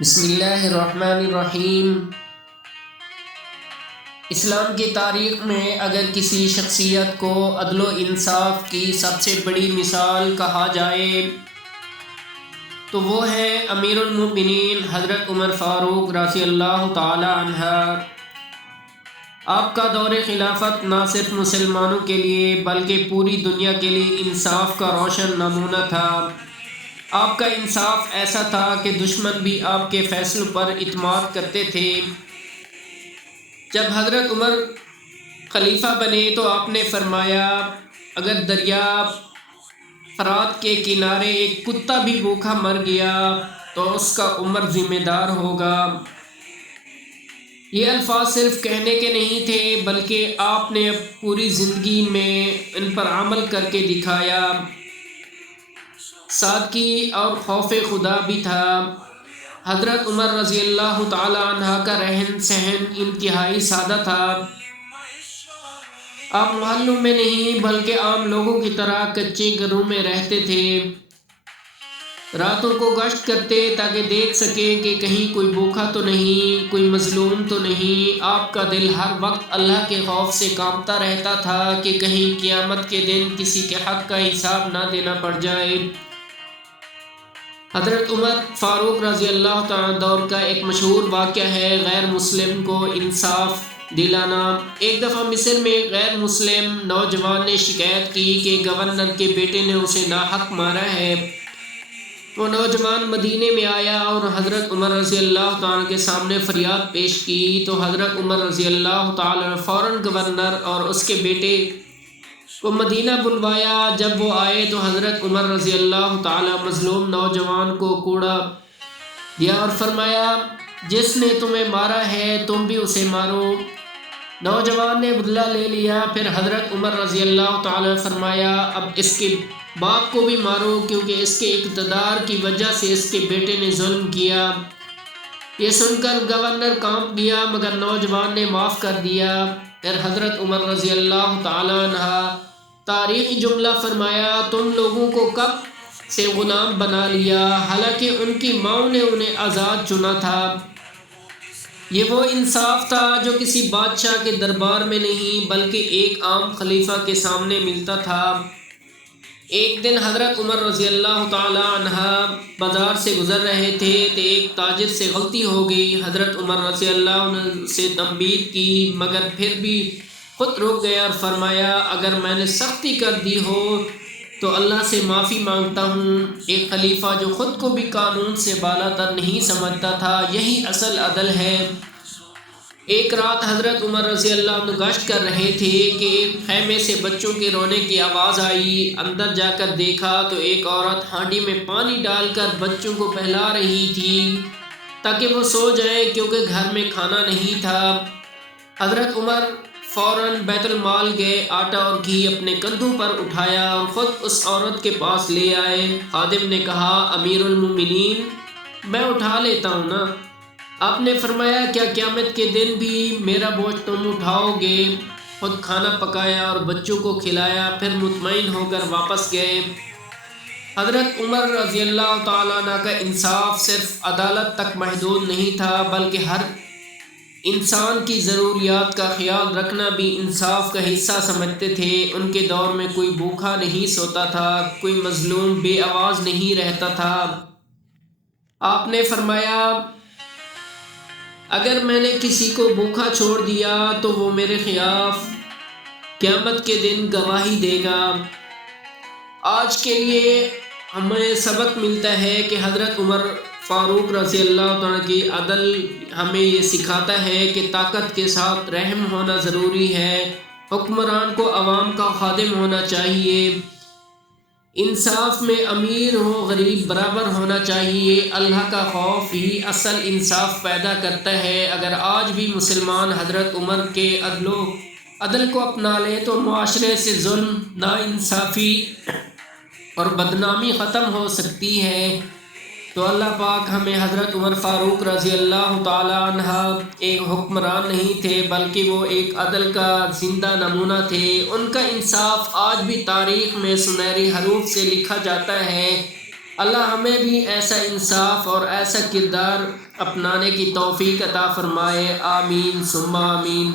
بسم اللہ الرحمن الرحیم۔ اسلام کی تاریخ میں اگر کسی شخصیت کو عدل و انصاف کی سب سے بڑی مثال کہا جائے تو وہ ہے امیر المؤمنین حضرت عمر فاروق رضی اللہ تعالی عنہ۔ آپ کا دور خلافت نہ صرف مسلمانوں کے لیے بلکہ پوری دنیا کے لیے انصاف کا روشن نمونہ تھا۔ آپ کا انصاف ایسا تھا کہ دشمن بھی آپ کے فیصلوں پر اعتماد کرتے تھے۔ جب حضرت عمر خلیفہ بنے تو آپ نے فرمایا، اگر دریا فرات کے کنارے ایک کتا بھی بھوکا مر گیا تو اس کا عمر ذمہ دار ہوگا۔ یہ الفاظ صرف کہنے کے نہیں تھے بلکہ آپ نے پوری زندگی میں ان پر عمل کر کے دکھایا۔ سادگی اور خوف خدا بھی تھا۔ حضرت عمر رضی اللہ تعالی عنہ کا رہن سہن انتہائی سادہ تھا۔ آپ محلوں میں نہیں بلکہ عام لوگوں کی طرح کچے گھروں میں رہتے تھے۔ راتوں کو گشت کرتے تاکہ دیکھ سکیں کہ کہیں کوئی بھوکا تو نہیں، کوئی مظلوم تو نہیں۔ آپ کا دل ہر وقت اللہ کے خوف سے کانپتا رہتا تھا کہ کہیں قیامت کے دن کسی کے حق کا حساب نہ دینا پڑ جائے۔ حضرت عمر فاروق رضی اللہ تعالیٰ دور کا ایک مشہور واقعہ ہے غیر مسلم کو انصاف دلانا۔ ایک دفعہ مصر میں ایک غیر مسلم نوجوان نے شکایت کی کہ گورنر کے بیٹے نے اسے ناحق مارا ہے۔ وہ نوجوان مدینے میں آیا اور حضرت عمر رضی اللہ تعالیٰ کے سامنے فریاد پیش کی تو حضرت عمر رضی اللہ تعالیٰ فوراً گورنر اور اس کے بیٹے کو مدینہ بلوایا۔ جب وہ آئے تو حضرت عمر رضی اللہ تعالیٰ مظلوم نوجوان کو کوڑا دیا اور فرمایا، جس نے تمہیں مارا ہے تم بھی اسے مارو۔ نوجوان نے بدلہ لے لیا۔ پھر حضرت عمر رضی اللہ تعالیٰ فرمایا، اب اس کے باپ کو بھی مارو کیونکہ اس کے اقتدار کی وجہ سے اس کے بیٹے نے ظلم کیا۔ یہ سن کر گورنر کانپ گیا مگر نوجوان نے معاف کر دیا۔ پھر حضرت عمر رضی اللہ تعالیٰ عنہ تاریخی جملہ فرمایا، تم لوگوں کو کب سے غلام بنا لیا حالانکہ ان کی ماں نے انہیں آزاد چنا تھا۔ یہ وہ انصاف تھا جو کسی بادشاہ کے دربار میں نہیں بلکہ ایک عام خلیفہ کے سامنے ملتا تھا۔ ایک دن حضرت عمر رضی اللہ تعالی عنہ بازار سے گزر رہے تھے تو ایک تاجر سے غلطی ہو گئی۔ حضرت عمر رضی اللہ عنہ سے تنبیہ کی مگر پھر بھی خود رک گیا اور فرمایا، اگر میں نے سختی کر دی ہو تو اللہ سے معافی مانگتا ہوں۔ ایک خلیفہ جو خود کو بھی قانون سے بالا تر نہیں سمجھتا تھا، یہی اصل عدل ہے۔ ایک رات حضرت عمر رضی اللہ عنہ گشت کر رہے تھے کہ ایک خیمے سے بچوں کے رونے کی آواز آئی۔ اندر جا کر دیکھا تو ایک عورت ہانڈی میں پانی ڈال کر بچوں کو بہلا رہی تھی تاکہ وہ سو جائیں کیونکہ گھر میں کھانا نہیں تھا۔ حضرت عمر فوراً بیت المال گئے، آٹا اور گھی اپنے کندھوں پر اٹھایا اور خود اس عورت کے پاس لے آئے۔ خادم نے کہا، امیر المومنین میں اٹھا لیتا ہوں نا۔ آپ نے فرمایا، کیا قیامت کے دن بھی میرا بوجھ تم اٹھاؤ گے؟ خود کھانا پکایا اور بچوں کو کھلایا، پھر مطمئن ہو کر واپس گئے۔ حضرت عمر رضی اللہ تعالیٰ عنہ کا انصاف صرف عدالت تک محدود نہیں تھا بلکہ ہر انسان کی ضروریات کا خیال رکھنا بھی انصاف کا حصہ سمجھتے تھے۔ ان کے دور میں کوئی بھوکا نہیں سوتا تھا، کوئی مظلوم بے آواز نہیں رہتا تھا۔ آپ نے فرمایا، اگر میں نے کسی کو بھوکا چھوڑ دیا تو وہ میرے خلاف قیامت کے دن گواہی دے گا۔ آج کے لیے ہمیں سبق ملتا ہے کہ حضرت عمر فاروق رضی اللہ عنہ کی عدل ہمیں یہ سکھاتا ہے کہ طاقت کے ساتھ رحم ہونا ضروری ہے۔ حکمران کو عوام کا خادم ہونا چاہیے۔ انصاف میں امیر ہو غریب برابر ہونا چاہیے۔ اللہ کا خوف ہی اصل انصاف پیدا کرتا ہے۔ اگر آج بھی مسلمان حضرت عمر کے عدل کو اپنا لیں تو معاشرے سے ظلم، ناانصافی اور بدنامی ختم ہو سکتی ہے۔ تو اللہ پاک ہمیں حضرت عمر فاروق رضی اللہ تعالی عنہ ایک حکمران نہیں تھے بلکہ وہ ایک عدل کا زندہ نمونہ تھے۔ ان کا انصاف آج بھی تاریخ میں سنہری حروف سے لکھا جاتا ہے۔ اللہ ہمیں بھی ایسا انصاف اور ایسا کردار اپنانے کی توفیق عطا فرمائے، آمین ثم آمین۔